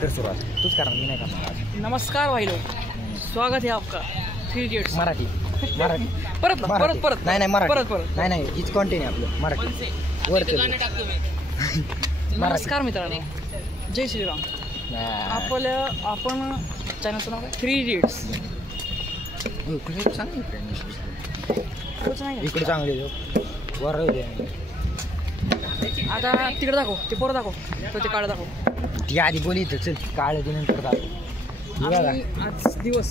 कर सुरुवात तूच करा मी नाही करणार. नमस्कार भाई लोग, स्वागत है आपका 3 इडियट्स मराठी परत नाही मराठी परत नाही हीच कंटिन्यू आपलं मराठी वर नमस्कार मित्रांनो, जय श्रीराम. आपण चॅनलचं नाव काय 3 इडियट्स. इकडे चांगले वर आता तिकडे दाखव, ते पोरं दाखव, ते काळं दाखव. ती आधी बोली तर चल काळ ते नंतर दाखव. आज दिवस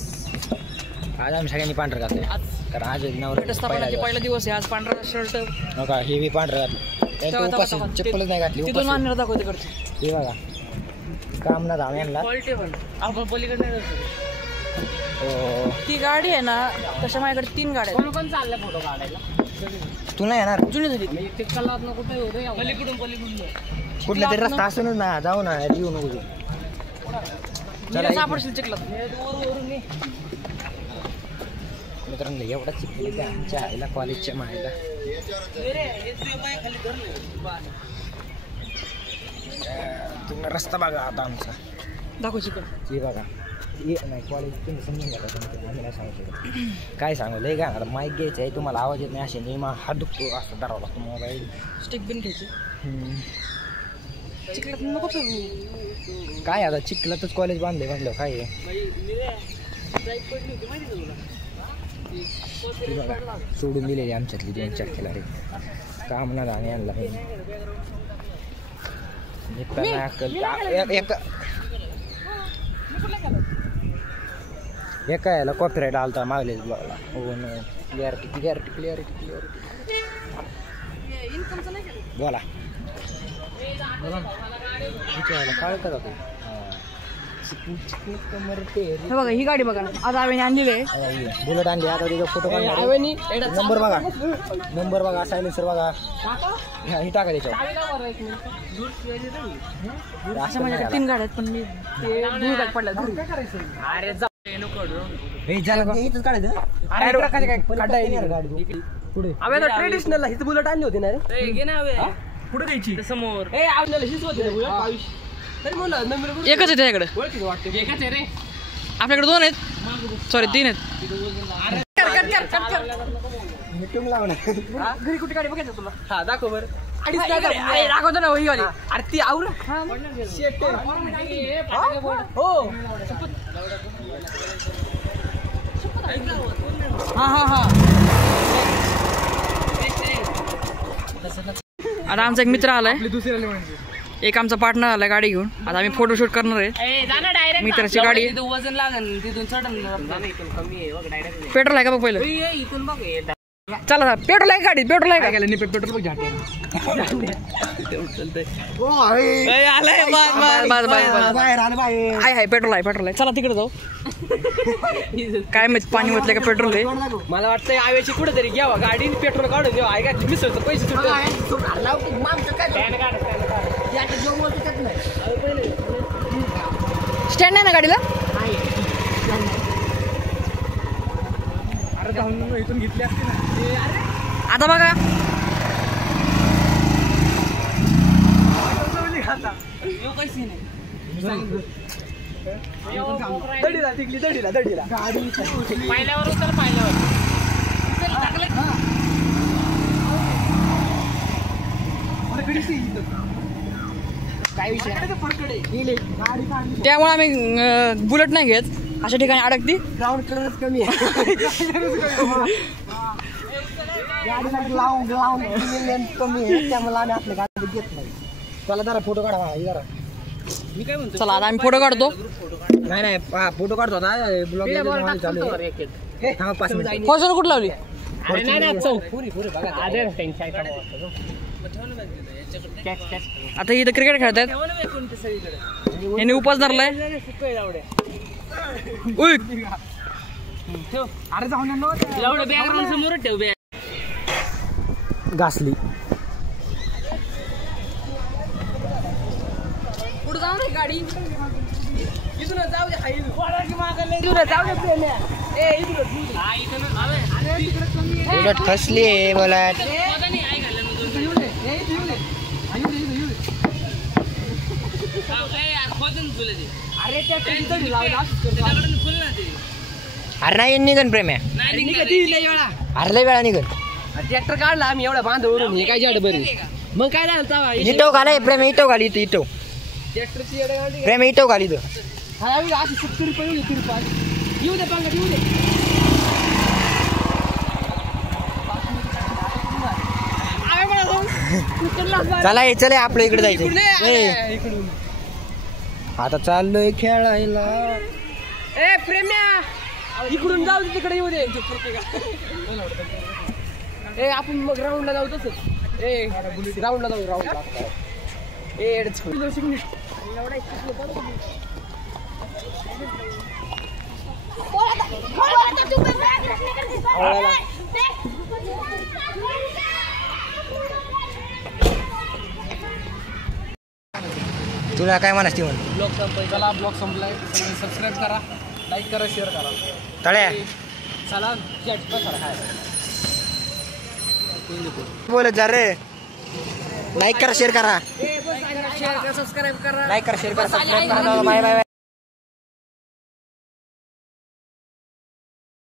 आज आम्ही सगळ्यांनी पांढरं घातलं आज कारण आज नवरा पहिला दिवस आहे. आज पांढरा शर्ट नका हे बी पांढरं घातलं चप्पलच नाही घातली. तिथून आणणार दाखव तिकडचं. हे बघा काम ना धाम यांना आपण पलीकडे ती गाडी आहे ना, तशा माझ्याकडे 3 गाड्या आहेत. कोण चाललंय फोटो काढायला? तू नाही येणार जुनी झाली कुठला तरी रस्ता असूनच ना जाऊ ना येऊ नको सापडशील चिखलात. मित्रांनो एवढा चिखल आमच्या आईला कॉलेजच्या मायला तुम्ही रस्ता बघा आता आमचा दाखव चिखल. हे बघा नाही कॉलेज तुम्ही समजून घ्या आम्ही नाही सांगू शकत. काय सांगू लय का आता माईक घ्यायचं आहे तुम्हाला आवाज येत नाही असे नाही मग हात दुखतो असं धरावं लागतो मोबाईल स्टिक बिन घ्यायची. चिखलात नको काय आता चिखलातच कॉलेज बांधले म्हटलं काय सोडून दिलेली आमच्यातली 2-4 खिलाडी काम ना जाणे आणला एका याला कॉपीराईट आलता मागलेच ब्लॉगला. हो क्लिअरिटी बोला काय करत हे बघा ही गाडी बघा आज आवेने आणलेली आहे. बुलेट आणली आता तिचा फोटो काढणार. नंबर बघा सायलेन्सर बघा ही टाका त्याच्यावर. अशा माझ्याकडे 3 गाड्या आहेत पण मी ते धूळ गाठ पडल्या. पुढे ट्रेडिशनल ही बुलेट आणली होती ना रे. पुढे द्यायची समोर एकच आहे त्याच्याकडे. आपल्याकडे 2 आहेत, सॉरी 3 आहेत. घरी कुठे गाडी बघायचं तुला? हा दाखव बरं. दाखवतो ना वही वाली. अरे ती आऊ हा. आता आमचा एक मित्र आलाय, एक आमचा पार्टनर आलाय गाडी घेऊन. आता आम्ही फोटोशूट करणार आहे. मित्राची गाडी वजन लागेल तिथून पेट्रोल आहे का बघ पहिलं. चला पेट्रोल आहे गाडी, पेट्रोल आहे का? पेट्रोल आहे पेट्रोल आहे. चला तिकडे जाऊ. काय माहिती पाणी म्हटलं का पेट्रोल आहे. मला वाटतं आव्याची कुठे तरी घ्यावा गाडी पेट्रोल काढून देवा. आहे का मिसळतं पैसे स्टँड आहे ना गाडीला. इथून घेतली असते ना. आता बघा दडीला पाहिल्यावर उतर पाहिल्यावर काय विषय. त्यामुळे आम्ही बुलेट नाही घेत. अशा ठिकाणी अडकती. ग्राउंड कलरच कमी आहे. कमी आहे त्यामुळे आम्ही आपल्या गाडी घेत नाही. चला जरा फोटो काढा. जरा मी काय म्हणतो चला आता आम्ही फोटो काढतो. नाही फोटो काढतो आता ब्लॉग चालू आहे. 5 मिनिट फॉर्च्युनर कुठं लावली? आता इथं क्रिकेट खेळतात. यांनी उपास धरलाय. अरे जाऊन समोर ठेव घासली. पुढे जाऊ नये गाडी. इथून जाऊ दे. उलट फसली बोला. अरे अरे नाही निघन प्रेम आहे. अरे लय वेळा निघन. ट्रॅक्टर काढला आम्ही एवढा बांधवरून हे काय जड बरी मग काय झालं इटो घालाय प्रेम इटो घाली इथं इटो ट्रॅक्टरची प्रेम इटो घाली तर अशी 70 रुपये येऊ दे पंकज येऊ दे. चला हे चले आपल्या इकडे जायचं. आता चाललोय खेळायला. ए प्रेम्या इकडून जाऊ दे तिकडे येऊ दे. ए आपण मग ग्राउंडला जाऊ तसं. ए ग्राउंडला जाऊ ग्राउंडला. ए तुला काय म्हणास ती म्हण. ब्लॉग संपलाय. चला ब्लॉग संपलाय. सबस्क्राईब करा, लाईक करा, शेअर करा. तळ्या चला बोलत जा रे. लाईक करा शेअर करा सबस्क्राईब करा. लाईक करा शेअर करा सबस्क्राईब करा. Bye bye.